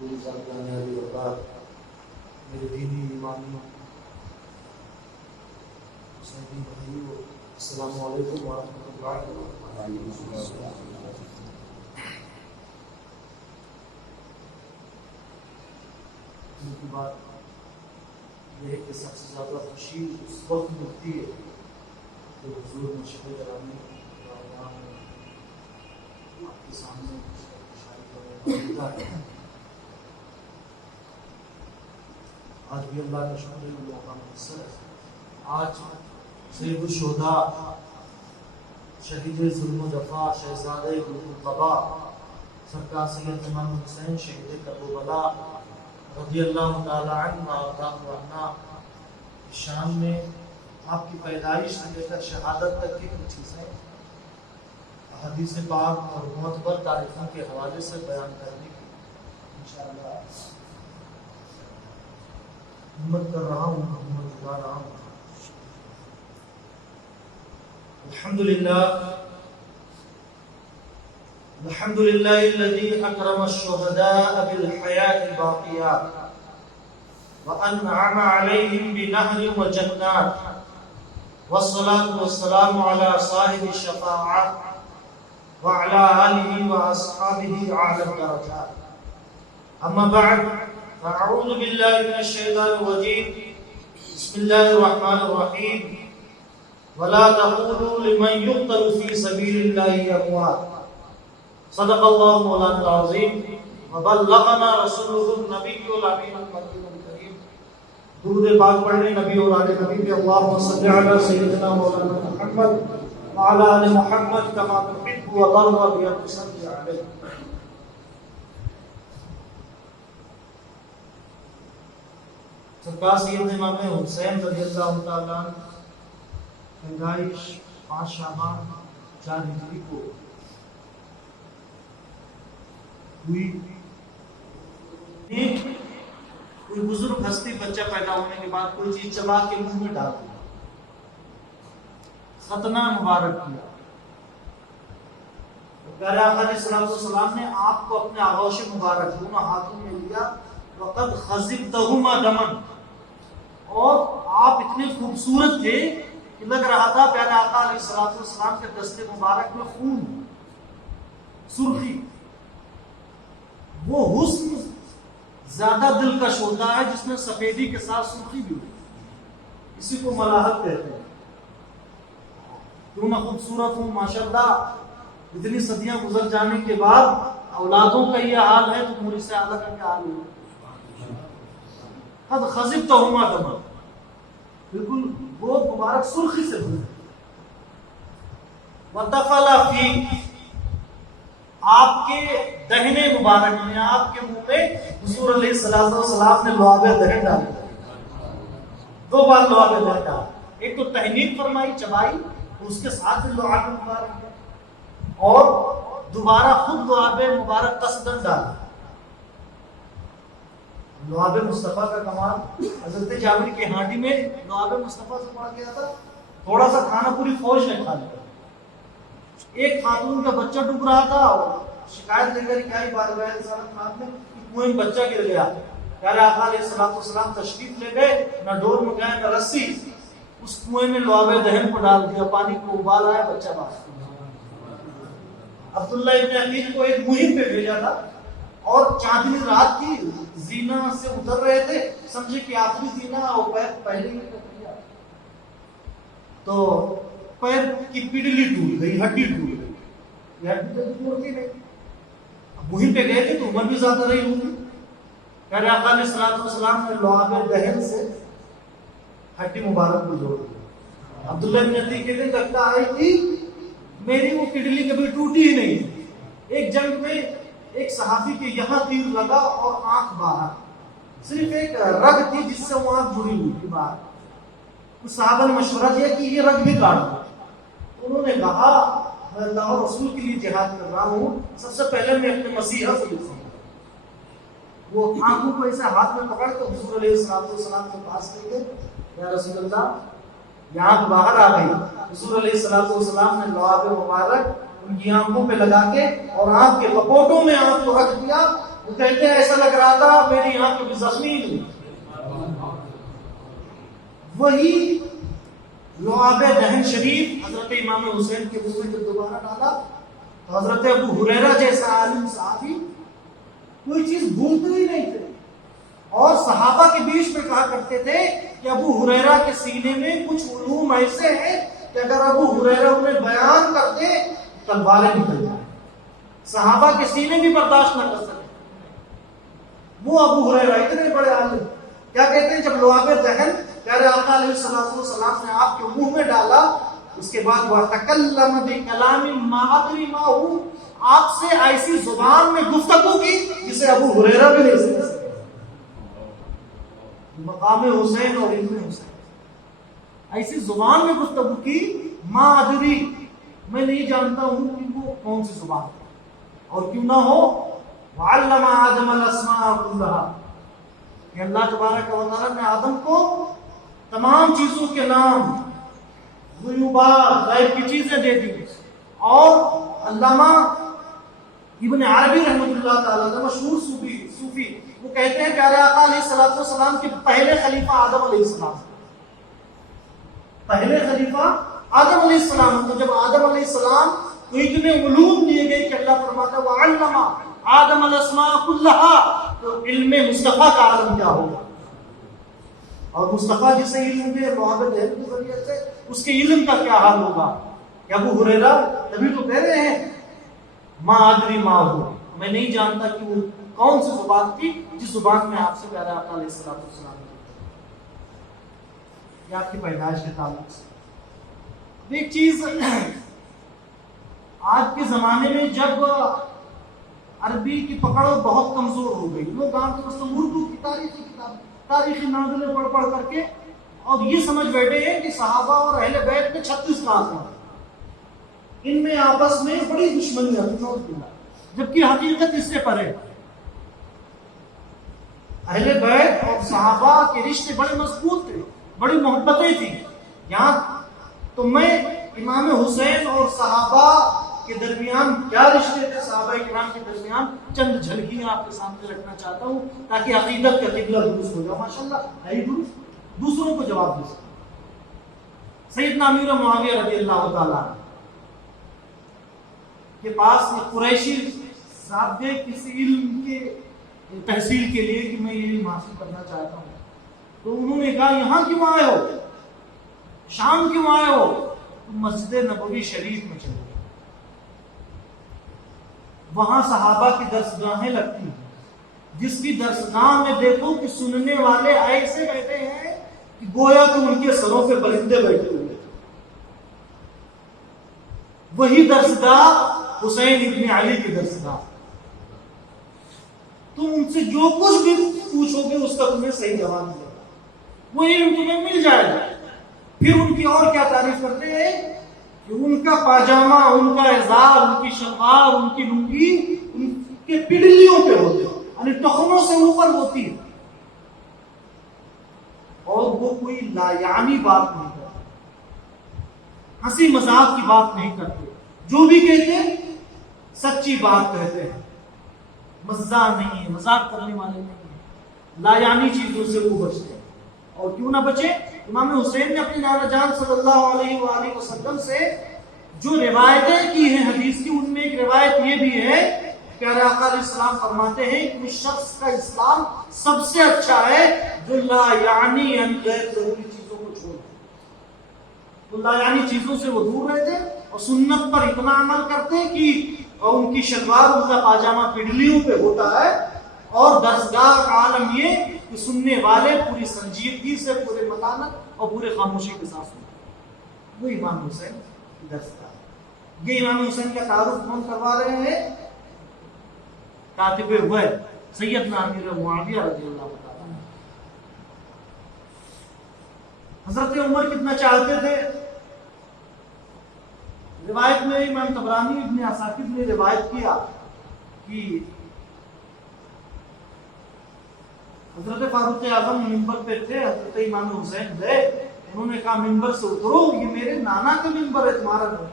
میرے دینی ایمانیوں مسلمان بھائیوں، السلام علیکم ورحمۃ اللہ وبرکاتہ۔ کی بات یہ ہے کہ سب سے زیادہ خوشی اس وقت ملتی ہے کہ حضور مشہور گرامی آپ کے سامنے آج بھی اللہ کا شکر ہے کہ موقع میسر ہے۔ آج سید الشہداء شہید ظلم و جفا شہزادہ قبا سرکار سید امام حسین شہید کربلا رضی اللہ تعالی عنہ وارضاہ شان میں آپ کی پیدائش سے لے کر شہادت تک کی کچھ چیزیں حدیث پاک اور معتبر تاریخوں کے حوالے سے بیان کرنے کی انشاءاللہ ہمت کر رہا ہوں، ہمت جا رہا ہوں۔ الحمدللہ الذی اکرم الشہداء بالحیاة الباقیات وانعم علیہم بنہر وجنات والصلاة والسلام علی صاحب الشفاعات وعلى آله وأصحابه أعلى الدرجات أما بعد فأعوذ بالله من الشيطان الرجيم بسم الله الرحمن الرحيم ولا تقولوا لمن يقتل في سبيل الله أموات صدق الله مولانا العظيم وبلغنا رسوله النبي الأمين المكي الكريم۔ درود پاک پڑھنے نبی اور آل نبی پہ اللهم صل على سيدنا مولانا محمد وعلى آل محمد كما تحب وترضى بأن تصلي عليه۔ سرکار سید امام حسین رضی اللہ تعالیٰ عنہ پیدائش 5 شعبان 4 ہجری کو ہوئی۔ کوئی بزرگ ہستی بچہ پیدا ہونے کے بعد کوئی چیز چبا کے منہ میں ڈال دیا، ختنہ مبارک کیا۔ پیارے آقا علیہ الصلوۃ والسلام نے آپ کو اپنے آغوش مبارک دونوں ہاتھوں میں لیا، وقد خضبتہما دما، اور آپ اتنے خوبصورت تھے کہ لگ رہا تھا پیارے آقا علیہ الصلوۃ والسلام کے دست مبارک میں خون، سرخی۔ وہ حسن زیادہ دلکش ہوتا ہے جس میں سفیدی کے ساتھ سرخی بھی ہوتی، اسی کو ملاحت کہتے ہیں۔ کیوں نہ خوبصورت ہوں ماشاءاللہ، اتنی صدیاں گزر جانے کے بعد اولادوں کا یہ حال ہے تو موری سے اعلیٰ کا کیا حال ہوگا۔ قد خضبتہما دما، بالکل وہ مبارک سرخی سے بھرے۔ وَدَخَلَ فِي، آپ کے دہنے مبارک میں، آپ کے منہ میں حضور علیہ الصلوۃ والسلام نے لعاب دہن ڈالا، 2 بار لعاب دہن ڈالا، ایک تو تہنیت فرمائی چبائی، اس کے ساتھ لعاب مبارک ہے، اور دوبارہ خود لعاب مبارک قصدن ڈالا۔ لعاب مصطفیٰ کا کمال، حضرت جابر کی ہانڈی میں لعاب مصطفیٰ سے پڑ گیا تھا، تھوڑا سا کھانا پوری فوج نے کھا لیا۔ ایک خاتون کا بچہ ڈوب رہا تھا، شکایت لے کر کیا بار بار میں کنویں میں بچہ گر گیا۔ پیارے آقا علیہ الصلوۃ والسلام تشریف لے گئے، نہ ڈور مٹھائے نہ رسی، اس کنویں میں لعاب دہن کو ڈال دیا، پانی کو ابال آیا، بچہ باز۔ عبداللہ ابن عقیل کو ایک مہم پہ بھیجا تھا، اور چاندنی رات کی، زینہ سے اتر رہے تھے، سمجھے کہ آخری زینہ اور پیر پہلے ہی کر دیا، تو پیر کی پڈلی ٹوٹ گئی، ہڈی ٹوٹ گئی، یہ ہڈی تو توڑتی نہیں۔ اب مہم پہ گئے تھے تو عمر بھی زیادہ رہی ہوگی۔ پیارے آقا علیہ الصلوۃ والسلام نے لعاب دہن سے ہڈی مبارک کو جوڑ دیا۔ عبداللہ ابن عقیل کے دن لگتا آئی تھی، میری وہ پڈلی کبھی ٹوٹی ہی نہیں۔ ایک جنگ میں ایک صحابی کے یہاں تیر لگا اور آنکھ باہر، صرف ایک رگ تھی جس سے وہ آنکھ جڑی ہوئی تھی باہر۔ اس صحابہ نے مشورہ دیا کہ یہ رگ بھی کاٹ دو۔ انہوں نے کہا میں اللہ اور رسول کے لیے جہاد کر رہا ہوں، سب سے پہلے میں اپنے مسیحا سے لکھوں۔ وہ آنکھوں کو ایسے ہاتھ میں پکڑ کے حضور علیہ السلام کے پاس لے گئے، یا رسول اللہ یہ آنکھ باہر آ گئی۔ حضور علیہ السلام نے لعاب مبارک ان کی آنکھوں پہ لگا کے اور آنکھ کے کپوٹوں میں آنکھ کو رکھ دیا۔ وہ کہتے ہیں ایسا لگ رہا کبھی زخمی نہیں. وہی لعاب دہن شریف حضرت امام حسین کے منہ میں جب دوبارہ ڈالا تو حضرت ابو ہریرہ جیسا عالم صحابی کوئی چیز بھولتے ہی نہیں تھے، اور صحابہ کے بیچ میں کہا کرتے تھے کہ ابو ہریرہ کے سینے میں کچھ علوم ایسے ہیں کہ اگر ابو ہریرہ انہیں بیان کرتے تلواریں نکل جائیں. صحابہ کے سینے بھی برداشت نہ کر سکے. وہ ابو ہریرہ اتنے بڑے عالم کیا کہتے ہیں، جب لعاب دہن پیارے آقا علیہ الصلوۃ والسلام نے آپ کے منہ میں ڈالا، اس کے بعد وَتَكَلَّمَ بِكَلَامٍ مَا أَدْرِي مَا هُوَ، آپ سے ایسی زبان میں گفتگو کی جسے ابو ہریرہ بھی نہیں سمجھ سکتے. مقام حسین اور ابن حسین ایسی زبان میں گفتگو کی، ما ادری، میں نہیں جانتا ہوں کہ وہ کون سی زبان ہے، اور کیوں نہ ہو وعلم آدم الاسماء كلها، کہ اللہ تبارک و تعالیٰ نے آدم کو تمام چیزوں کے نام، غیوبات، غیب کی چیزیں دے دی. اور علامہ ابن عربی رحمۃ اللہ تعالیٰ مشہور صوفی وہ کہتے ہیں پیارے آقا علیہ الصلوۃ والسلام کے پہلے خلیفہ آدم علیہ السلام، پہلے خلیفہ آدم علیہ السلام. تو جب آدم علیہ السلام کو اتنے علوم دیے گئے کہ اللہ فرماتا ہے وعلم آدم الاسماء كلها، تو علم مصطفیٰ کا عالم کیا ہوگا، اور مصطفیٰ جسے علم دے لعاب دہن کے ذریعے سے اس کے علم کا کیا حال ہوگا. کہ ابو ہریرہ تبھی تو کہہ رہے ہیں ما ادری ما ہو، میں نہیں جانتا کہ وہ کون سی زبان تھی جس زبان میں آپ سے پیارے آقا علیہ الصلوۃ والسلام نے. یہ آپ کی پیدائش کے تعلق سے. ایک چیز، آج کے زمانے میں جب عربی کی پکڑ بہت کمزور ہو گئی، لوگ عام طور سے اردو کی تاریخی کتاب، تاریخی ناولیں پڑھ کر کے اور یہ سمجھ بیٹھے ہیں کہ صحابہ اور اہل بیت میں 36 کام ہیں، ان میں آپس میں بڑی دشمنی ہے، جبکہ حقیقت اس سے پرے. اہل بیت اور صحابہ کے رشتے بڑے مضبوط تھے، بڑی محبتیں تھیں. یہاں تو میں امام حسین اور صحابہ کے درمیان کیا رشتے تھے، صحابہ کرام کے درمیان چند جھلکیاں آپ کے سامنے رکھنا چاہتا ہوں تاکہ عقیدت کا قبلہ درست ہو جائے. ماشاءاللہ ہے درست، دوسروں کو جواب دے سکتے. سیدنا امیر معاویہ رضی اللہ تعالیٰ کے پاس ایک قریشی صاحب گئے کسی علم کے تحصیل کے لیے کہ میں یہ علم حاصل کرنا چاہتا ہوں. تو انہوں نے کہا یہاں کیوں آئے ہو، شام کیوں آئے ہو؟ تو مسجد نبوی شریف میں چلے. وہاں صحابہ کی درسگاہیں لگتی ہیں، جس کی درسگاہ میں دیکھو کہ سننے والے ایسے بیٹھے ہیں کہ گویا کہ ان کے سروں پہ پرندے بیٹھے ہوئے. وہی درسگاہ حسین ابن علی کی درسگاہ. تم ان سے جو کچھ بھی پوچھو گے اس کا تمہیں صحیح جواب ملے گا، وہ علم تمہیں مل جائے گا. پھر ان کی اور کیا تعریف کرتے ہیں کہ ان کا پاجامہ، ان کا ازار، ان کی شلوار، ان کی لنگی ان کے پڈلیوں پہ ہوتے ہیں، یعنی ٹخنوں سے اوپر ہوتی ہے، اور وہ کوئی لایعنی بات نہیں کرتے، ہنسی مذاق کی بات نہیں کرتے. جو بھی کہتے ہیں سچی بات کہتے ہیں، مزاح نہیں ہے، مذاق کرنے والے نہیں ہیں، لایعنی چیزوں سے وہ بچتے ہیں. اور کیوں نہ بچے، امام حسین نے اپنی نانا جان صلی اللہ علیہ وآلہ وسلم سے جو روایتیں کی ہیں حدیث کی، ان میں ایک روایت یہ بھی ہے کہ آقا علیہ السلام فرماتے ہیں کہ اس شخص کا اسلام سب سے اچھا ہے جو لا یعنی یعنی غیر ضروری چیزوں کو چھوڑ دے. تو لا یعنی چیزوں سے وہ دور رہتے اور سنت پر اتنا عمل کرتے کہ ان کی شلوار، ان کا پاجامہ پڈلیوں پہ ہوتا ہے. اور درسگاہ کا عالم یہ کہ سننے والے پوری سنجیدگی سے، پورے متانت اور پورے خاموشی کے ساتھ سنتے. وہ امام حسین کی درسگاہ. یہ امام حسین کا تعارف کون کروا رہے ہیں؟ کاتب وحی سیدنا امیر معاویہ رضی اللہ تعالیٰ. حضرت عمر کتنا چاہتے تھے. روایت میں امام طبرانی ابن عساکر نے روایت کیا کہ حضرت فاروق اعظم ممبر پہ تھے، حضرت امام حسین گئے، انہوں نے کہا ممبر سے اترو، یہ میرے نانا کا ممبر ہے، تمہارا نہیں.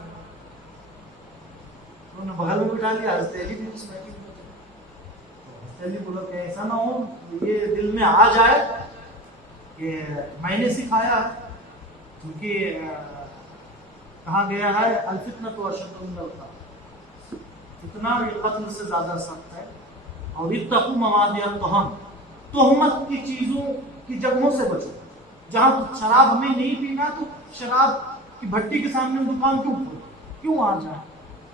انہوں نے بغل میں بٹھا لیا، حضرت علی بھی اس میں جلدی بولو کہ ایسا نہ ہو یہ دل میں آ جائے کہ میں نے سکھایا، کیونکہ کہا گیا ہے الفتنۃ اشد من القتل، فتنہ یہ قتل سے زیادہ سخت ہے، اور اتقوا مواضع التہم، تہمت کی چیزوں کی جگہوں سے بچو، جہاں شراب ہمیں نہیں پینا تو شراب کی بھٹی کے سامنے دکان کیوں کھولو، کیوں آ جائیں،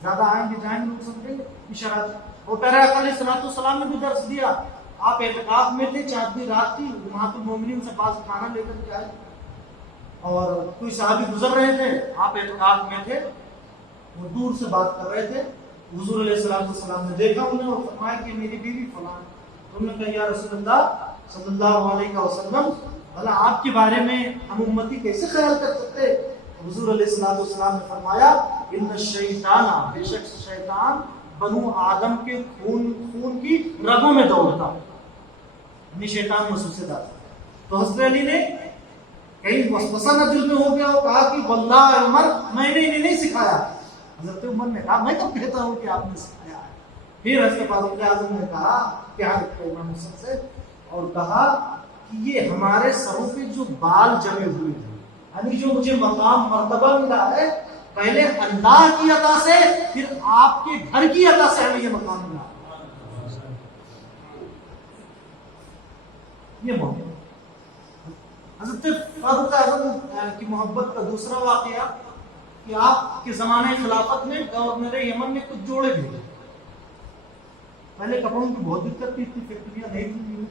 زیادہ آئیں گے جائیں گے لوگ سمجھیں گے کہ شراب۔ اور پیارے آقا علیہ الصلوۃ والسلام نے بھی درس دیا، آپ اعتکاف میں تھے، چاندنی رات تھی، امہات المومنین سے پاس کھانا لے کر کے آئے، اور کوئی صحابی گزر رہے تھے، آپ اعتکاف میں تھے، وہ دور سے بات کر رہے تھے، حضور علیہ الصلوۃ والسلام نے دیکھا انہیں اور فرمایا کہ میری بیوی فلاں، انہوں نے کہا یا رسول اللہ صلی اللہ علیہ وسلم بھلا آپ کے بارے میں ہم امتی کیسے خیال کر سکتے؟ حضور علیہ الصلوۃ والسلام نے فرمایا ان الشیطان، بے شک شیطان بنو آدم کے خون کی رگوں میں دوڑتا، یعنی شیطان وسوسے دار۔ تو حضرت علی نے کہیں وسوسہ نہ دل میں ہو گیا اور کہا کہ واللہ عمر میں نے انہیں نہیں سکھایا۔ حضرت عمر نے کہا میں کب کہتا ہوں کہ آپ نے سکھایا ہے؟ پھر حضرت فاروق اعظم نے کہا کیا امام حسن سے، اور کہا کہ یہ ہمارے سروں پہ جو بال جمے ہوئے ہیں، یعنی جو مجھے مقام مرتبہ ملا ہے پہلے اللہ کی عطا سے، پھر آپ کے گھر کی عطا سے ہمیں یہ مقام ملا۔ یہ محبت حضرت فاروق اعظم کی محبت کا دوسرا واقعہ کہ آپ کے زمانے خلافت میں گورنر یمن میں کچھ جوڑے بھیجے۔ پہلے کپڑوں کی بہت دقت تھی، اتنی فیکٹریاں نہیں تھیں،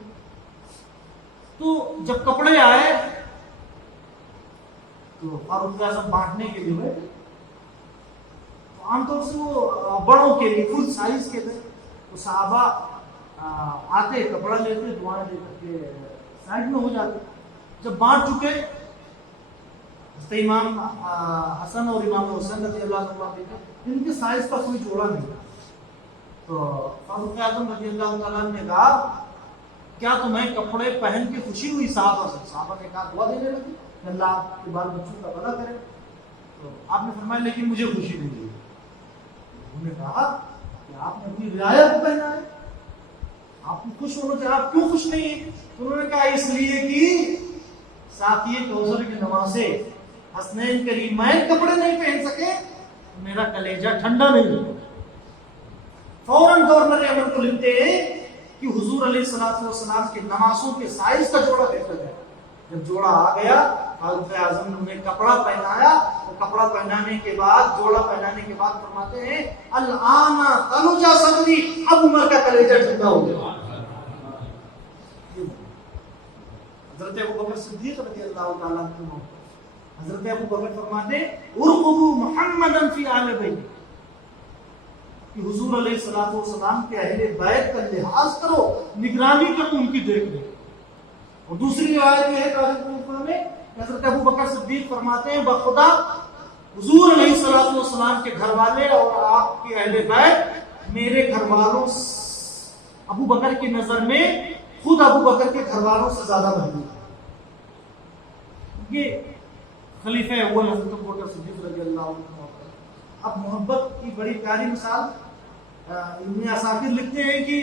تو جب کپڑے آئے تو فاروق اعظم بانٹنے کے لیے عام طور سے وہ بڑوں کے لیے فل سائز کے تھے، تو صحابہ آتے کپڑا لیتے دعائیں دے کر کے سائڈ میں ہو جاتے۔ جب بانٹ چکے تو امام حسن اور امام حسین رضی اللہ عنہ ان کے سائز کا کوئی جوڑا نہیں تھا، تو فاروق اعظم رضی اللہ تعالیٰ نے کہا کیا تمہیں کپڑے پہن کے خوشی ہوئی صحابہ سے؟ صحابہ نے کہا دعا دینے لگی کہ اللہ آپ کے بال بچوں کا بھلا کرے، تو آپ نے فرمایا لیکن مجھے خوشی نہیں ہوئی۔ انہوں نے کہا کہ آپ نے اپنی ولایت کو پہنا ہے، آپ کو خوش ہونا چاہیے، آپ کیوں خوش نہیں ہیں؟ انہوں نے کہا اس لیے کہ ساتھی کوثر کی نمازیں حسنین کریمین کپڑے نہیں پہن سکے، میرا کلیجہ ٹھنڈا نہیں ہوا۔ فوراً گورنر یمن کو لکھتے ہیں کہ حضور علیہ الصلوۃ والسلام کے نمازوں کے سائز کا جوڑا بہتر ہے۔ جب جوڑا آ گیا فاروق اعظم نے انہیں کپڑا پہنایا، اور کپڑا پہنانے کے بعد جوڑا پہنانے کے بعد فرماتے ہیں الآن تنجا صدری، اب عمر کا کلیجہ ٹھنڈا ہو گیا۔ حضرت ابوبکر صدیق رضی اللہ تعالیٰ عنہ، حضرت ابوبکر فرماتے ہیں ارقبوا محمدا فی آل بیت، کہ حضور علیہ الصلوۃ والسلام کے اہل بیت کا لحاظ کرو، نگرانی کرو ان کی دیکھ ریکھ۔ اور دوسری روایت میں ہے تاریخ میں حضرت ابوبکر صدیق فرماتے ہیں بخدا حضور علیہ الصلوۃ والسلام کے گھر والے اور آپ کے اہل بیت میرے گھر والوں ابوبکر کی نظر میں خود ابوبکر کے گھر والوں سے زیادہ محبوب ہے۔ یہ خلیفہ اول حضرت ابوبکر صدیق رضی اللہ عنہ۔ اب محبت کی بڑی پیاری مثال ابن عساکر لکھتے ہیں کہ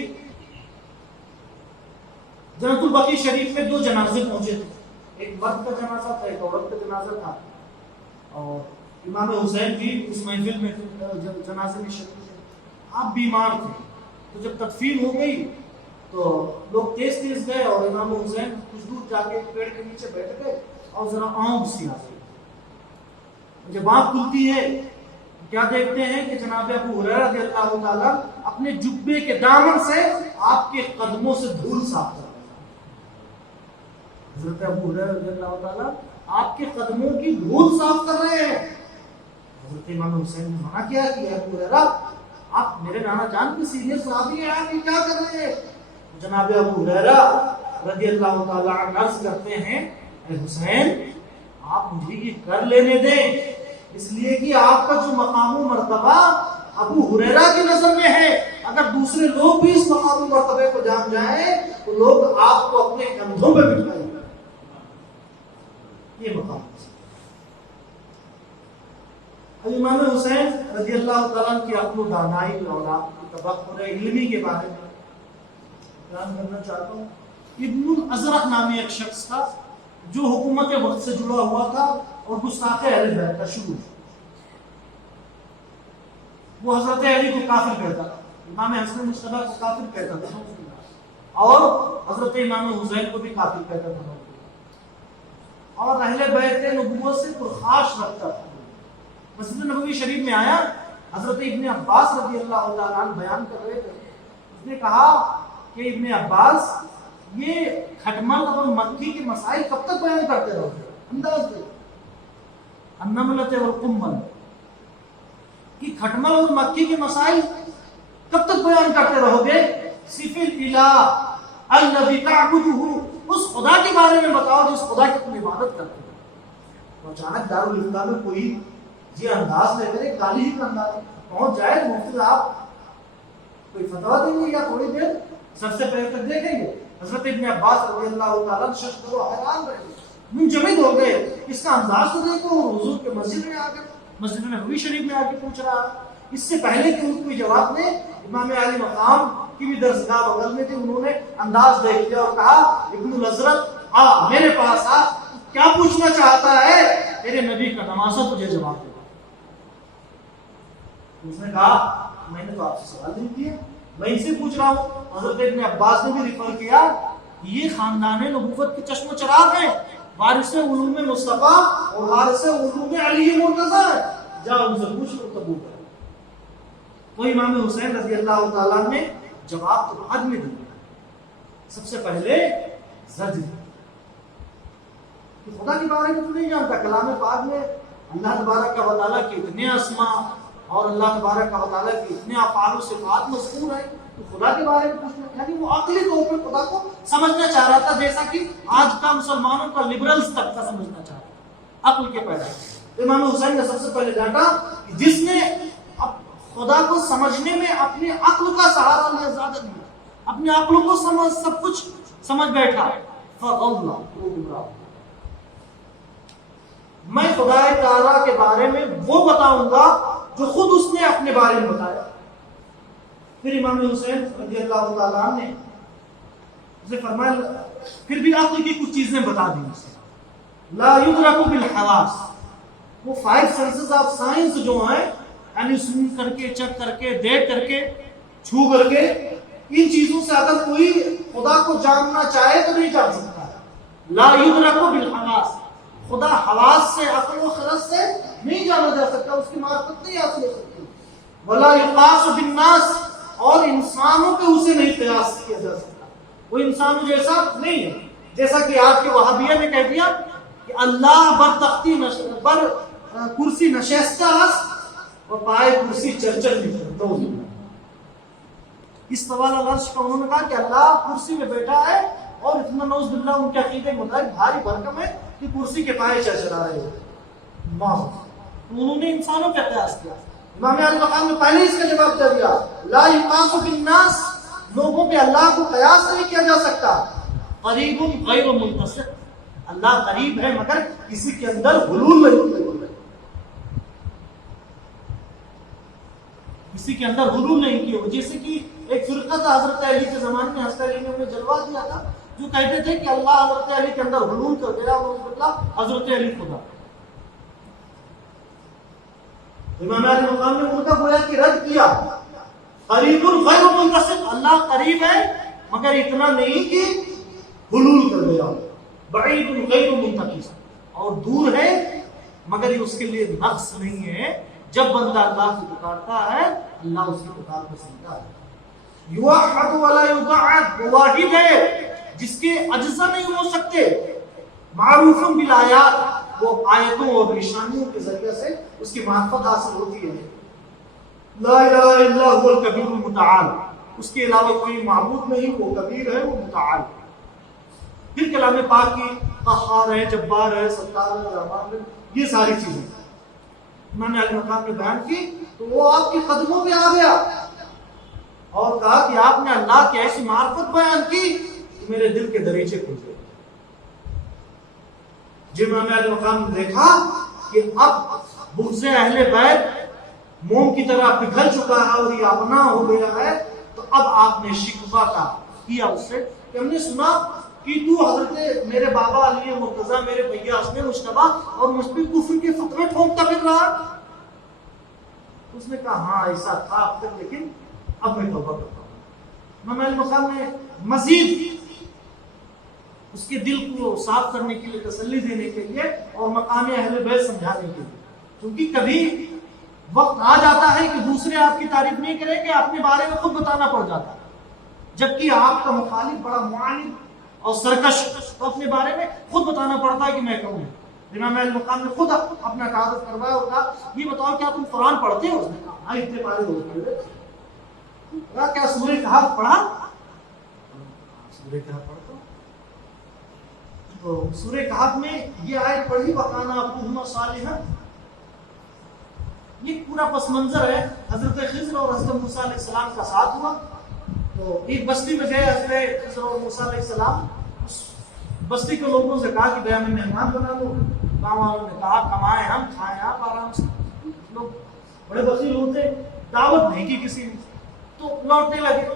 جنت البقیع شریف میں دو جنازے پہنچے تھے، ایک مرد کا جنازہ تھا، ایک عورت کا جنازہ تھا، اور امام حسین بھی اس محفل میں جنازے میں شریک تھے۔ آپ بیمار تھے، تو جب تدفین ہو گئی تو لوگ تیز تیز گئے اور امام حسین کچھ دور جا کے پیڑ کے نیچے بیٹھ گئے اور ذرا آنکھ سی آ گئی۔ جب آنکھ کھلتی ہے کیا دیکھتے ہیں کہ جناب ابو ہریرہ رضی اللہ تعالیٰ اپنے جبے کے دامن سے آپ کے قدموں سے دھول صاف کر رہے ہیں۔ حضرت ابو ہریرہ رضی اللہ تعالیٰ آپ کے قدموں کی دھول صاف کر رہے ہیں۔ حضرت امام حسین نے منع کیا کہ ابو ہریرہ آپ میرے نانا جان کے سینئر صحابی ہیں، آپ یہ کیا کر رہے ہیں؟ جناب ابو ہریرہ رضی اللہ تعالیٰ عنہ عرض کرتے ہیں اے حسین آپ مجھے یہ کر لینے دیں، اس لیے کہ آپ کا جو مقام و مرتبہ ابو ہریرہ کی نظر میں ہے، اگر دوسرے لوگ بھی اس مقام و مرتبے کو جان جائیں تو لوگ آپ کو اپنے کندھوں پہ بٹھائیں گے۔ یہ مقام امام حسین رضی اللہ تعالیٰ کی عقل و دانائی اور آپ کی تبختر علمی کے بارے میں بیان کرنا چاہتا ہوں. ابن الازرق نامی ایک شخص تھا جو حکومت وقت سے جڑا ہوا تھا اور گستاخ اہل بیت کا شروع. وہ حضرت علی کو کافر کہتا تھا, امام حسن مصطفیٰ کو کافر کہتا تھا, اور حضرت امام حسین کو بھی کافر کہتا تھا, اور اہل بیت نبوت سے پرخاش رکھتا تھا. مسجد نبوی شریف میں آیا, حضرت ابن عباس رضی اللہ تعالیٰ عنہ بیان کر رہے تھے. اس نے کہا کہ ابن عباس یہ کھٹمل اور مکھی کے مسائل کب تک بیان کرتے رہو گے؟ انداز دے النملۃ والقمل کہ کھٹمل اور مکھی کے مسائل کب تک بیان کرتے رہو گے؟ صف الالہ الذی تعبدہ, اس خدا کے بارے میں بتاؤ جس خدا کی تم عبادت کرتے ہو. اچانک دارالفتاء میں کوئی یہ انداز لے کر ایک گالی ہی کا انداز پہنچ جائے, مفتی صاحب کوئی فتویٰ دیں گے یا تھوڑی دیر سب سے پہلے تک دیکھیں گے. حضرت ابن عباس رضی اللہ تعالیٰ شش کرو حیران رہے, منجمد ہو گئے. اس کا انداز تو دیکھو, حضور کے مسجد میں آ کر, مسجد نبوی شریف میں آ کے پوچھ رہا. اس سے پہلے کہ ان کو جواب نے امام علی مقام کی بھی درسگاہ بغل میں تھی, انہوں نے انداز دیکھ لیا اور کہا ابن الازرق آ میرے پاس آ, کیا پوچھنا چاہتا ہے؟ تیرے نبی کا نمازہ تجھے جواب دے. اس نے کہا میں نے تو آپ سے سوال نہیں کیا, میں اسے پوچھ رہا ہوں. حضرت ابن عباس نے بھی ریفر کیا, یہ خاندان نبوت کے چشم و چراغ ہیں, وارث علوم مصطفیٰ اور وارث علوم علی مرتضیٰ ہے, جا ان سے پوچھ کر قبول کر. تو امام حسین رضی اللہ تعالیٰ نے جواب تو بعد میں دیا. سب سے پہلے زجر کہ خدا کے بارے میں تو نہیں جانتا. کلام پاک میں اللہ تبارک و تعالیٰ کے اتنے اسماء اور اللہ تبارک و تعالیٰ کے اتنے افعال و صفات مذکور ہیں, تو خدا کے بارے میں پوچھنا, یعنی وہ عقلی طور پر خدا کو سمجھنا چاہ رہا تھا, جیسا کہ آج کا مسلمانوں کا لبرلز تک کا سمجھنا چاہ رہا تھا عقل کے پیدا. امام حسین نے سب سے پہلے ڈانٹا کہ جس نے خدا کو سمجھنے میں اپنے عقل کا سہارا لیا, زیادہ نہیں, اپنے عقل کو سمجھ سب کچھ سمجھ بیٹھا, فغلّ, وہ گمراہ. میں خدا تعالیٰ کے بارے میں وہ بتاؤں گا جو خود اس نے اپنے بارے میں بتایا. پھر امام حسین رضی اللہ تعالیٰ عنہ نے اسے فرمایا, پھر بھی عقل کی کچھ چیزیں بتا دی اسے. لا یدرک بالحواس, وہ 5 سینسز آف سائنس جو ہیں, یعنی سن کر کے, چک کر کے, دیکھ کر کے, چھو کر کے, ان چیزوں سے اگر کوئی خدا کو جاننا چاہے تو نہیں جان سکتا. لا یدرک بالحواس, خدا حواس سے, عقل و خرد سے نہیں جانا جا سکتا, اس کی معرفت نہیں حاصل ہو سکتی. ولا یقاس بالناس, اور انسانوں پہ اسے نہیں قیاس کیا جا سکتا, وہ انسانوں جیسا نہیں ہے. جیسا کہ آج کے وہابیہ نے کہہ دیا کہ اللہ بر تختی بر کرسی نشستہ است اور پائے کرسی چرچر نہیں. اس سوال العرش کا انہوں نے کہا کہ اللہ کرسی میں بیٹھا ہے, اور اتنا نوز باللہ ان کے عقیدے کے مطابق بھاری بھرکم ہے کہ کرسی کے پائے چرچرا رہے ہو. انہوں نے انسانوں کا قیاس کیا. امام علی مقام نے پہلے اس کا جواب دے دیا, لا یقاس بالناس, لوگوں پہ اللہ کو قیاس نہیں کیا جا سکتا. قریب غیر منتصف, اللہ قریب ہے مگر کسی کے اندر حلول نہیں, کسی کے اندر حلول نہیں کیا. جیسے کہ ایک فرقہ تھا حضرت علی کے زمانے میں, حضرت علی نے انہیں جلوہ دیا تھا, جو کہتے تھے کہ اللہ حضرت علی کے اندر حلول کر گیا, حضرت علی خدا. امام علی مقام نے ان کا گویا کہ رد کیا. قریب غیر منتصف, اللہ قریب ہے مگر اتنا نہیں کہ حلول کر گیا. بعید غیر منتقص, اور دور ہے مگر یہ اس کے لیے نقص نہیں ہے. جب بندہ اللہ کو پکارتا ہے اللہ اس کی پکار کو سنتا ہے. یوحد ولا یضعف, وہ واحد ہے جس کے اجزا نہیں ہو سکتے. معروف بالآیات, وہ آیتوں اور نشانیوں کے ذریعے سے اس کی معرفت حاصل ہوتی ہے. لا الہ الا هو الکبیر المتعال, اس کے علاوہ کوئی معبود نہیں, وہ کبیر ہے, وہ متعال. پھر کلام پاک کی قہار ہے, جبار ہے, ستار ہے, رحمان ہے, یہ ساری چیزیں امام علی مقام نے بیان کی. تو وہ آپ کے قدموں پہ آ گیا اور کہا کہ آپ نے اللہ کی ایسی معرفت بیان کی کہ میرے دل کے دریچے کھل گئے. جب امام علی مقام نے دیکھا کہ اب بغض اہل بیت موم کی طرح پگھل چکا ہے اور یہ اپنا ہو گیا ہے, تو اب آپ نے شکوہ کا کیا اس سے کہ ہم نے سنا کہ تو حضرت میرے بابا علی مرتضیٰ، میرے بھیا حسن مجتبیٰ اور مجھ پہ کفر کے فتوے ٹھونکتا پھر رہا۔ اس نے کہا ہاں ایسا تھا اب تک، لیکن اب میں توبہ کرتا ہوں۔ امام علیہ مقام نے مزید اس کے دل کو صاف کرنے کے لیے، تسلی دینے کے لیے اور مقام اہل بیت سمجھانے کے لیے، کیونکہ کبھی وقت آ جاتا ہے کہ دوسرے آپ کی تعریف نہیں کریں گے، اپنے بارے میں خود بتانا پڑ جاتا ہے، جبکہ آپ کا مخالف بڑا معاند اور سرکش، تو اپنے بارے میں خود بتانا پڑتا ہے کہ میں کہوں۔ امام علیہ مقام نے خود اپنا تعارف کروایا اور کہا یہ بتاؤ کیا تم قرآن پڑھتے ہو؟ اس نے کہا ہاں اتنے پارے ہو گئے۔ کیا سورہ کہف پڑھا؟ سورہ کہف پڑھتا ہوں۔ تو سورہ کہف میں یہ آیت پڑھی وَكَانَ أَبُوهُمَا صَالِحًا، یہ پورا پس منظر ہے۔ حضرت خضر اور حضرت موسیٰ علیہ السلام کا ساتھ ہوا، تو ایک بستی میں گئے حضرت خضر اور موسیٰ علیہ السلام، اس بستی کے لوگوں سے کہا کہ بھیا میں مہمان بنا دو۔ گاؤں والوں نے کہا کمائیں ہم، کھائیں آپ آرام سے۔ لوگ بڑے بخیل ہوتے، دعوت نہیں کی کسی نے، تو لوٹنے لگے۔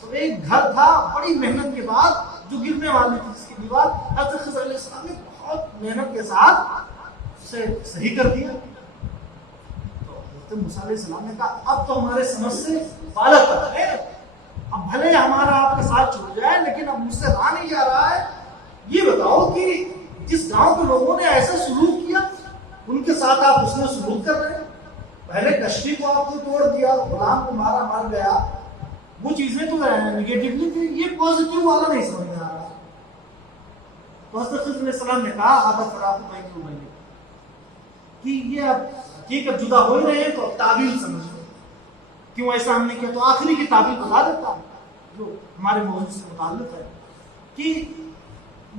تو ایک گھر تھا بڑی محنت کے بعد جو گرنے والی تھی جس کی دیوار، حضرت خضر علیہ السلام نے بہت محنت کے ساتھ اسے صحیح کر دیا۔ موسیٰ علیہ السلام نے کہا اب تو ہمارے سمجھ سے بالغ کر ہے، اب بھلے ہمارا آپ کے ساتھ چھوڑ جائے لیکن اب مجھ سے رہا نہیں جا رہا ہے۔ یہ بتاؤ کہ جس گاؤں کے لوگوں نے ایسا سلوک کیا ان کے ساتھ آپ اس نے سلوک کر رہے ہیں۔ پہلے کشتی کو آپ نے توڑ دیا، غلام کو مارا، مر گیا، وہ چیزیں تو نگیٹیولی تھی، یہ پازیٹیو والا نہیں سمجھ میں آ رہا۔ تو حضرت خضر علیہ السلام نے کہا آپ فراق بھائی کیوں بھائی کہ یہ اب ٹھیک ہے جدا ہو رہے ہیں تو اب تعبیر سمجھ لو کیوں ایسا ہم نے کیا۔ تو آخری کی تعبیر بتا دیتا ہوں جو ہمارے موضوع سے متعلق ہے کہ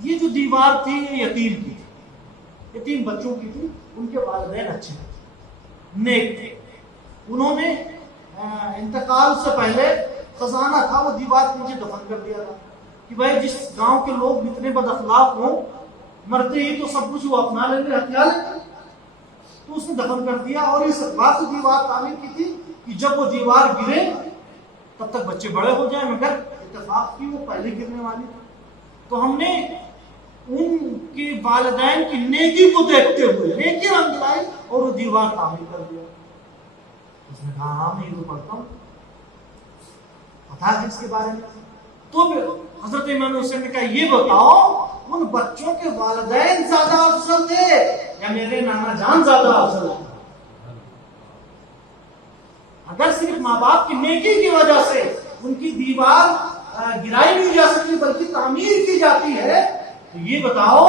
یہ جو دیوار تھی یہ یتیم کی تھی، یتیم بچوں کی تھی، ان کے والدین اچھے نیک تھے، انہوں نے انتقال سے پہلے خزانہ تھا وہ دیوار کے نیچے دفن کر دیا تھا کہ بھائی جس گاؤں کے لوگ اتنے بد اخلاق ہوں مرتے ہی تو سب کچھ وہ اپنا لیں گے، ہتھیار لیں گے، تو اس نے دفن کر دیا۔ اور اس بات سے دیوار تعمیر کی تھی کہ جب وہ دیوار گرے تب تک بچے بڑے ہو جائیں، مگر اتفاق کی وہ پہلے گرنے والی تھی۔ تو ہم نے ان کے والدین کی نیکی کو دیکھتے ہوئے نیکی رنگ لائی اور وہ دیوار تعمیر کر دیا۔ اس نے کہا ہاں میں یہ تو پڑھتا ہوں، پتا ہے اس کے بارے میں۔ تو پھر حضرت امام حسین نے کہا یہ بتاؤ ان بچوں کے والدین زیادہ افضل تھے یا میرے نانا جان زیادہ افضل تھے؟ اگر صرف ماں باپ کی نیکی کی وجہ سے ان کی دیوار گرائی نہیں جا سکتی بلکہ تعمیر کی جاتی ہے، تو یہ بتاؤ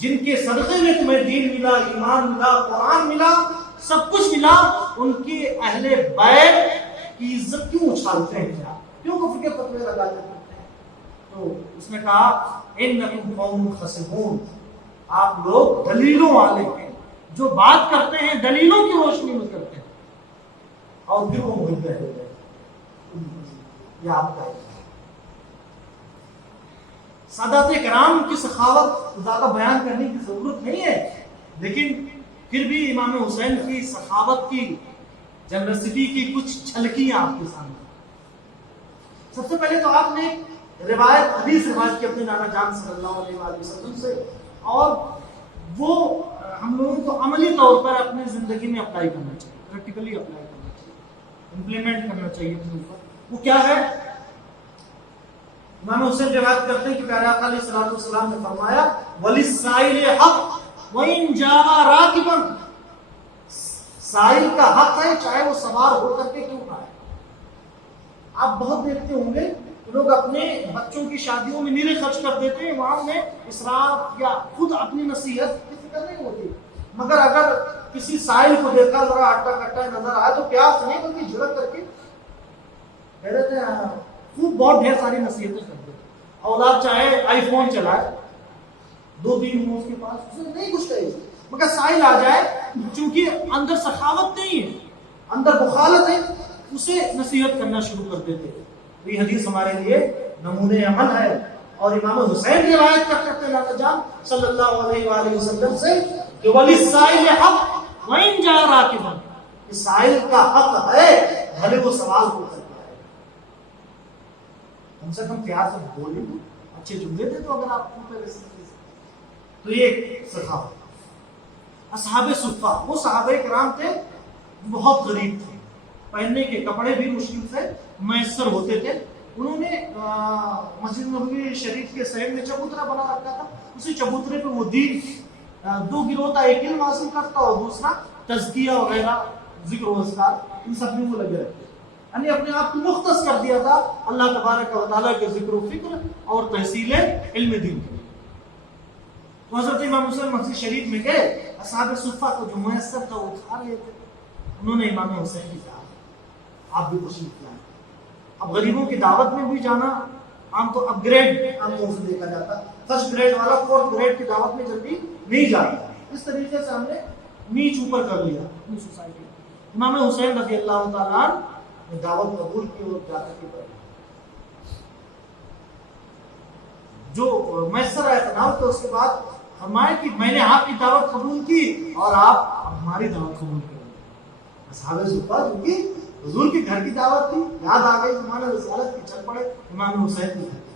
جن کے صدقے میں تمہیں دین ملا، ایمان ملا، قرآن ملا، سب کچھ ملا، ان کے اہل بیت کی عزت کیوں اچھالتے ہیں، کیوں کفر کے فتوے لگاتے ہیں؟ تو اس نے کہا انکم قوم خصمون، آپ لوگ دلیلوں والے ہیں، جو بات کرتے ہیں دلیلوں کی روشنی میں کرتے ہیں، اور پھر وہ ملتے ہیں۔ یہ آپ کا سادات کرام کی سخاوت زیادہ بیان کرنے کی ضرورت نہیں ہے، لیکن پھر بھی امام حسین کی سخاوت کی جنرسٹی کی کچھ جھلکیاں آپ کے سامنے۔ سب سے پہلے تو آپ نے روایت حدیث روایت کی اپنے نانا جان صلی اللہ علیہ وآلہ وسلم سے، اور وہ ہم لوگوں کو عملی طور پر اپنی زندگی میں اپلائی کرنا چاہیے، پریکٹیکلی اپلائی کرنا چاہیے، امپلیمنٹ کرنا چاہیے اپنے اوپر۔ وہ کیا ہے؟ امام حسین روایت کرتے ہیں کہ پیارے آقا علیہ الصلوۃ والسلام نے فرمایا وَلِلسَّائِلِ حَقٌّ وَإِن جَاءَ رَاكِبًا، سائل کا حق ہے چاہے وہ سوار ہو کر کے کیوں نہ آئے۔ آپ بہت دیکھتے ہوں گے لوگ اپنے بچوں کی شادیوں میں نیرے خرچ کر دیتے ہیں، وہاں میں اسراف یا خود اپنی نصیحت کی فکر نہیں ہوتی، مگر اگر کسی سائل کو دیکھا ذرا اٹا کٹا نظر آئے تو پیاس نہیں بلکہ جھڑک کر کے کہتے ہیں خوب بہت ڈھیر ساری نصیحتیں کرتے ہیں۔ اولاد چاہے آئی فون چلائے، 2-3 ہوں اس کے پاس، اسے نہیں کچھ کہے، مگر سائل آ جائے چونکہ اندر سخاوت نہیں ہے، اندر بخالت ہے، اسے نصیحت کرنا شروع کر دیتے۔ یہ حدیث ہمارے لیے نمونے عمل ہے، اور امام حسین روایت کرتے ہیں نانا جان صلی اللہ علیہ وآلہ وسلم سے کہ وَلِلسَّائِلِ حَقٌّ وَإِن جَاءَ رَاكِبًا، کہ سائل کا حق ہے بھلے وہ سوال ہو سکتا ہے۔ کم سے کم پیار سے بولے دو، اچھے جملے دے دو اگر آپ کو پہلے سے۔ تو یہ سخاوت۔ اصحاب صفہ، وہ صحابہ کرام تھے بہت غریب تھے، پہننے کے کپڑے بھی مشکل سے میسر ہوتے تھے۔ انہوں نے مسجد نبوی شریف کے سائڈ میں چبوترا بنا رکھا تھا، اسی چبوترے پہ وہ دین دو گروہ تھا، ایک علم حاصل کرتا اور دوسرا تزکیہ وغیرہ ذکر و اذکار، ان سب میں وہ لگے رہتے، یعنی اپنے آپ کو مختص کر دیا تھا اللہ تبارک و تعالیٰ کے ذکر و فکر اور تحصیل علم دین کے۔ تو حضرت امام حسین مسجد شریف میں گئے، اصحاب صفہ کو جو میسر تھا وہ کھا رہے تھے، انہوں نے امام حسین کی کہا آپ بھی تشریف لائیں۔ اب غریبوں کی دعوت میں بھی جانا عام طور اپ گریڈ عام طور سے دیکھا جاتا ہے، فرسٹ گریڈ والا فورتھ گریڈ کی دعوت میں جلدی نہیں جاتا، اس طریقے سے ہم نے نیچ اوپر کر لیا اپنی سوسائٹی۔ امام حسین رضی اللہ تعالیٰ نے دعوت قبول کی اور جا کے جو میسر آیا تھا تو اس کے بعد فرمایا کہ میں نے آپ کی دعوت قبول کی اور آپ ہماری دعوت قبول کریں۔ اصحاب صفہ کیونکہ حضور کے گھر کی دعوت تھی، یاد آ گئی زمانہ رسالت کی، چل پڑے امام حسین کے گھر کی۔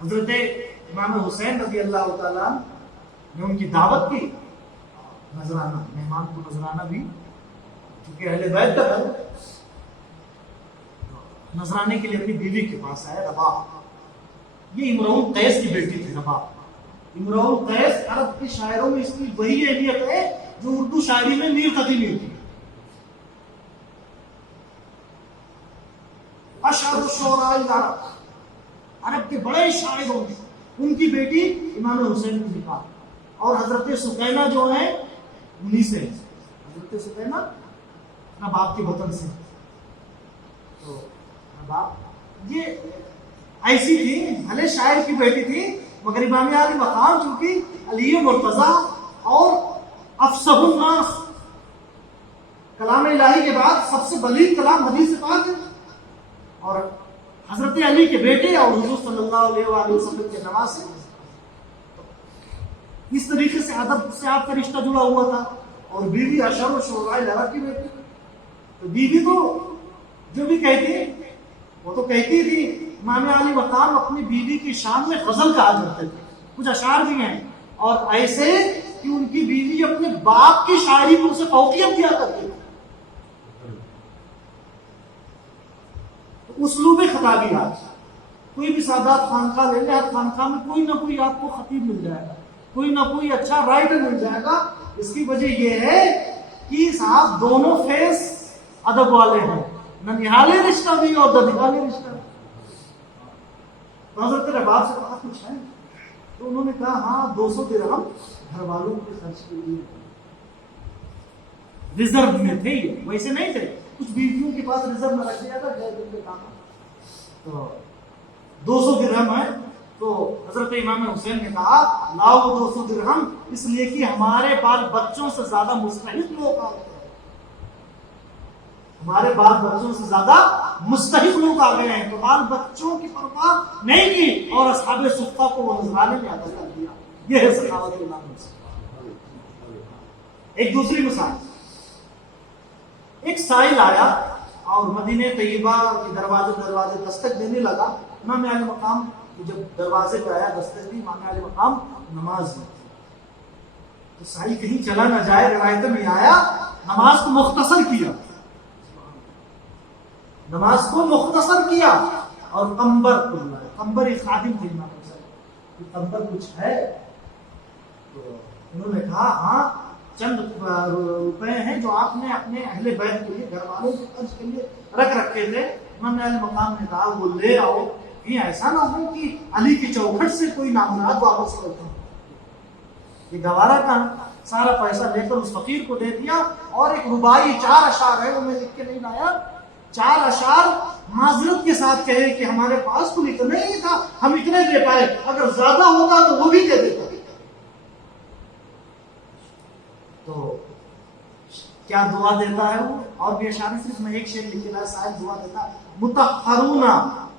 حضرت امام حسین رضی اللہ تعالیٰ نے ان کی دعوت کی، نذرانہ مہمان کو نذرانہ بھی، کیونکہ اہل بیت کا گھر، نذرانے کے لیے اپنی بیوی کے پاس آئے رباب، یہ امرؤ قیس کی بیٹی تھی رباب۔ امرؤ قیس عرب کے شاعروں میں اس کی وہی اہمیت ہے جو اردو شاعری میں میر تقی میر تھی، اشعر الشعراء العرب، عرب کے بڑے شاعروں میں ان کی بیٹی امام حسین کی نکاح، اور حضرت سکینہ جو ہیں انہی سے، حضرت سکینہ رباب کے وطن سے۔ تو رباب یہ ایسی تھی، بھلے شاعر کی بیٹی تھی مگر امام علی مقام چونکہ علی مرتضیٰ اور افصح الناس، کلام الہی کے بعد سب سے بلیغ کلام حدیث پاک ہے، اور حضرت علی کے بیٹے اور حضور صلی اللہ علیہ وآلہ وسلم کے نواسے، اس طریقے سے ادب سے آپ کا رشتہ جڑا ہوا تھا۔ اور بیوی اشعر و شعراء العرب کی بیٹی، تو بیوی تو جو بھی کہتی وہ تو کہتی تھی، امام علی مقام اپنی بیوی کی شان میں غزل کہا کرتے تھے، کچھ اشعار بھی ہیں، اور ایسے کہ ان کی بیوی اپنے باپ کی شاعری میں اسے فوقیت دیا کرتی تھی۔ اسلوب خطابیات، کوئی بھی سادات خانقاہ لے لے، ہر خانقاہ میں کوئی نہ کوئی آپ کو خطیب مل جائے گا، کوئی نہ کوئی اچھا رائٹر مل جائے گا۔ اس کی وجہ یہ ہے کہ صاحب دونوں فیس ادب والے ہیں، ننیہالے رشتہ بھی اور ددیالے رشتہ بھی۔ حضرت رباب سے کہا کچھ ہے، تو انہوں نے کہا ہاں 200 درہم گھر والوں کے خرچ کے لیے ریزرو میں تھے، ویسے نہیں تھے، کچھ بیویوں کے پاس ریزرو میں رکھ دیا تھا جائے دن کے کام، تو 200 درہم ہے۔ تو حضرت امام حسین نے کہا لاؤ 200 درہم، اس لیے کہ ہمارے بال بچوں سے زیادہ مستحق لوگ آ گئے، ہمارے بال بچوں سے زیادہ مستحق لوگ آ گئے ہیں، تو بال بچوں کی پرواہ نہیں کی اور اصحاب صفہ کو وہ نذرانے میں عطا کر دیا۔ یہ ہے سخاوت امام حسین۔ ایک دوسری مثال، ایک سائل آیا اور مدینہ طیبہ کے دروازے دستک دینے لگا، امام علی مقام جب دروازے پہ آیا دستک دی، امام علی مقام نماز میں تھی، تو سائل کہیں چلا نہ جائے، روایت میں آیا نماز کو مختصر کیا، نماز کو مختصر کیا اور قمبر کھلا، قمبر ایک خادم تھے امام حسین، قمبر کچھ ہے؟ تو انہوں نے کہا ہاں چند روپے ہیں جو آپ نے اپنے اہل بیت کے لیے، گھر والوں کے خرچ کے لیے رکھ رکھے تھے۔ امام علی مقام نے کہا وہ لے آؤ، یہ ایسا نہ ہو کہ علی کی چوکھٹ سے کوئی نامراد واپس کرتا ہوں۔ یہ گوارا کا سارا پیسہ لے کر اس فقیر کو دے دیا، اور ایک رباعی 4 اشعار ہے وہ میں لکھ کے نہیں لایا، 4 اشعار معذرت کے ساتھ کہے کہ ہمارے پاس تو اتنا ہی تھا، ہم اتنے دے پائے، اگر زیادہ ہوتا تو وہ بھی دے دیتا۔ تو کیا دعا دیتا ہے وہ، اور بھی اشعار، صرف میں ایک شعر لکھ کے لایا، صاحب دعا دیتا مطہرون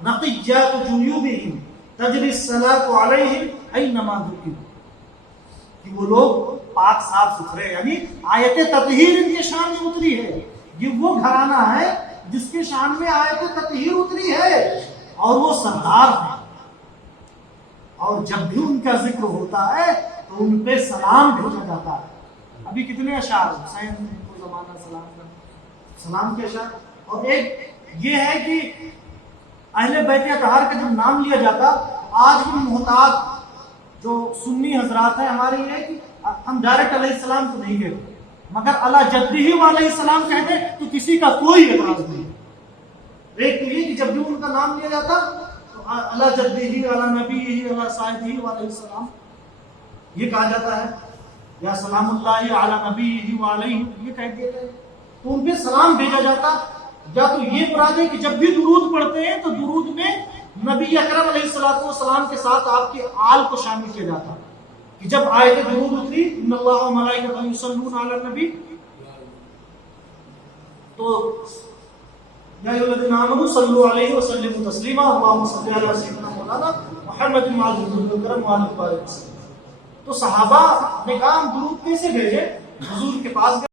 نقیات جیوبہم تجری الصلاۃ علیہم اینما ذکروا، کہ وہ لوگ پاک صاف ستھرے، یعنی آیت تطہیر ان کے شان میں اتری ہے۔ یہ وہ گھرانہ ہے جس کے شان میں آیت تطہیر اتری ہے اور وہ سردار ہیں، اور جب بھی ان کا ذکر ہوتا ہے تو ان پہ سلام بھیجا جاتا ہے۔ ابھی کتنے اشعار حسین کو زمانہ سلام کا، سلام کے اشعار۔ اور ایک یہ ہے کہ اہل بیت اطہار کا جب نام لیا جاتا، آج بھی محتاط جو سنی حضرات ہیں ہمارے یہ کہ ہم ڈائریکٹ علیہ السلام کو نہیں کہتے، مگر علی جدہ علیہ السلام کہتے تو کسی کا کوئی اعتراض نہیں۔ ایک تو یہ کہ جب بھی ان کا نام لیا جاتا تو علی جدہ علی نبیہ علی صاحبہ علیہ السلام یہ کہا جاتا ہے، یا سلام اللہ علی نبیہ وعلیہ یہ کہہ دیا جائے، تو ان پہ سلام بھیجا جاتا۔ یا تو یہ مراد ہے کہ جب بھی درود پڑھتے ہیں تو درود میں نبی اکرم علیہ الصلوۃ والسلام کے ساتھ آپ کے آل کو شامل کیا جاتا، کہ جب آیت درود اتری ان اللہ و ملائکتہ یصلون علی النبی، تو یا ایھا الذین آمنوا صلوا علیہ وسلموا تسلیما اللهم صل علی سیدنا مولانا محمد وعلی اکرم وعلی آلہ وسلم۔ تو صحابہ نے کہا ہم درود کیسے بھیجیں؟ حضور کے پاس